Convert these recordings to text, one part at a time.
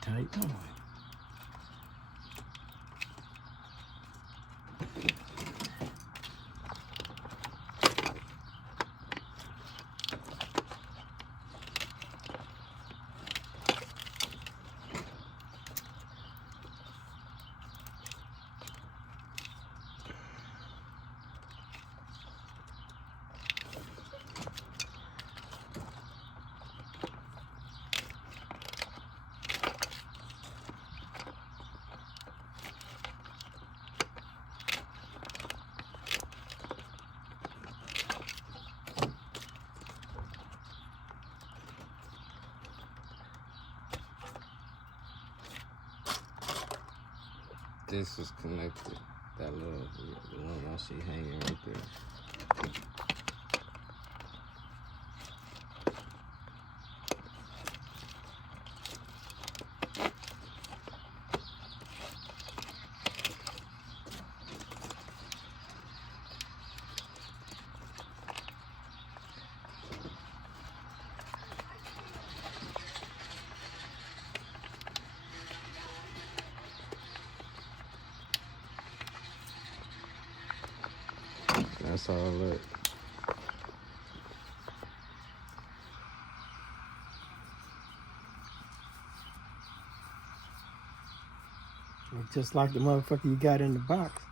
tight. Oh. This is connected. That little, the one I see hanging right there. That's all it look. It's just like the motherfucker you got in the box.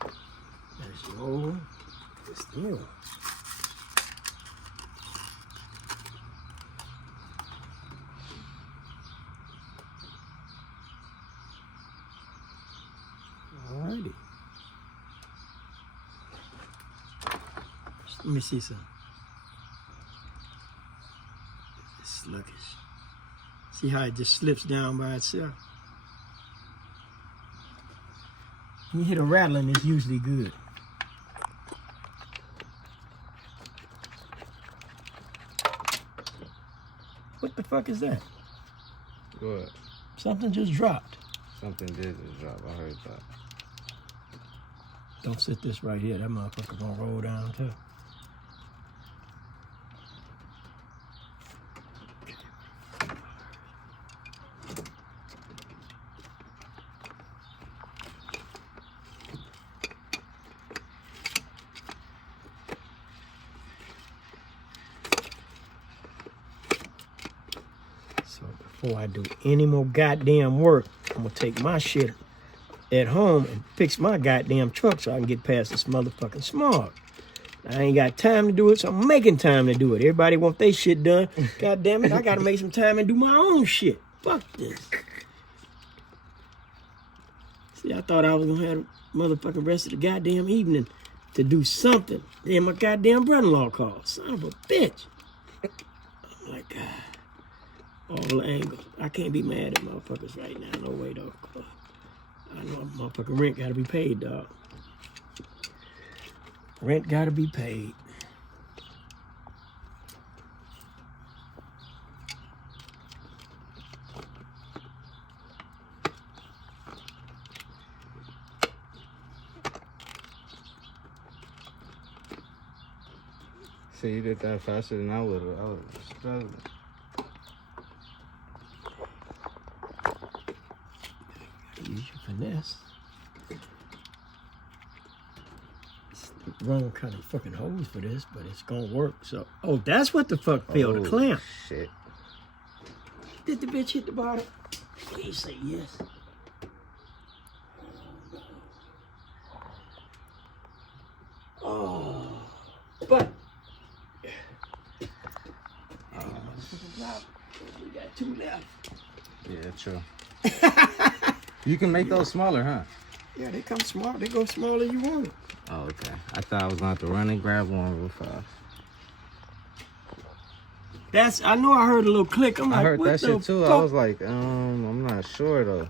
There's the old one. It's the new one. Alrighty. Let me see some. It's sluggish. See how it just slips down by itself? When you hit a rattling, it's usually good. What the fuck is that? What? Something just dropped. Something did just drop. I heard that. Don't sit this right here. That motherfucker gonna roll down too. So before I do any more goddamn work, I'm gonna take my shit at home and fix my goddamn truck so I can get past this motherfucking smog. I ain't got time to do it, so I'm making time to do it. Everybody want their shit done. God damn it, I gotta make some time and do my own shit. Fuck this. See, I thought I was gonna have the motherfucking rest of the goddamn evening to do something. Then my goddamn brother-in-law called. Son of a bitch. I'm like, God. All angles. I can't be mad at motherfuckers right now. No way, though. I know motherfucking rent gotta be paid, dog. Rent gotta be paid. See, you did that faster than I would have. I was struggling. Use your finesse. It's the wrong kind of fucking hose for this, but it's gonna work. So, oh, that's what the fuck failed to clamp. Shit. Did the bitch hit the bottom? Please say yes. Oh, but we got 2 left. Yeah, true. You can make those smaller, huh? Yeah, they come small. They go smaller you want it. Oh, okay. I thought I was going to have to run and grab one real fast. That's, I know I heard a little click. I'm like, I heard what that the shit too. fuck? I was like, I'm not sure though.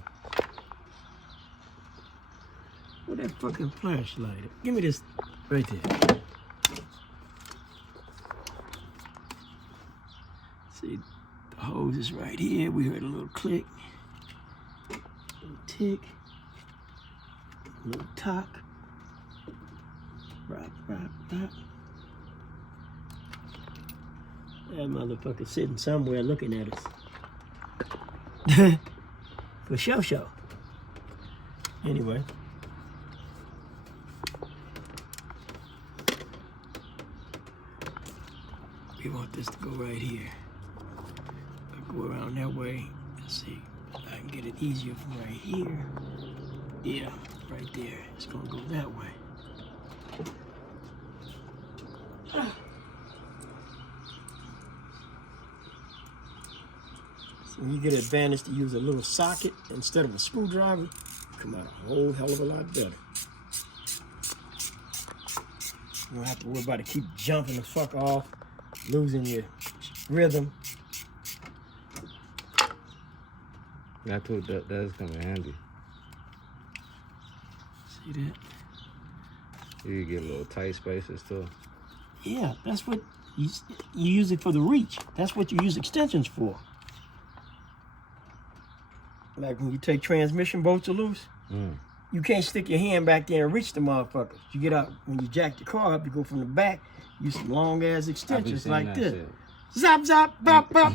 Where that fucking flashlight at? Give me this right there. See, the hose is right here. We heard a little click, a little tick, a little talk. Rap, rap, rap. That motherfucker sitting somewhere looking at us. For sure. Anyway. We want this to go right here. I'll go around that way. Let's see. I can get it easier from right here. Yeah, right there. It's gonna go that way. So you get an advantage to use a little socket instead of a screwdriver. Come out a whole hell of a lot better. You don't have to worry about it keep jumping the fuck off, losing your rhythm. That's what that's come in handy. See that? You can get little tight spaces too. Yeah, that's what you use it for, the reach. That's what you use extensions for. Like when you take transmission bolts loose, you can't stick your hand back there and reach the motherfuckers. You get out, when you jack the car up, you go from the back, use some long ass extensions like this. Zap, zap, bop, bop.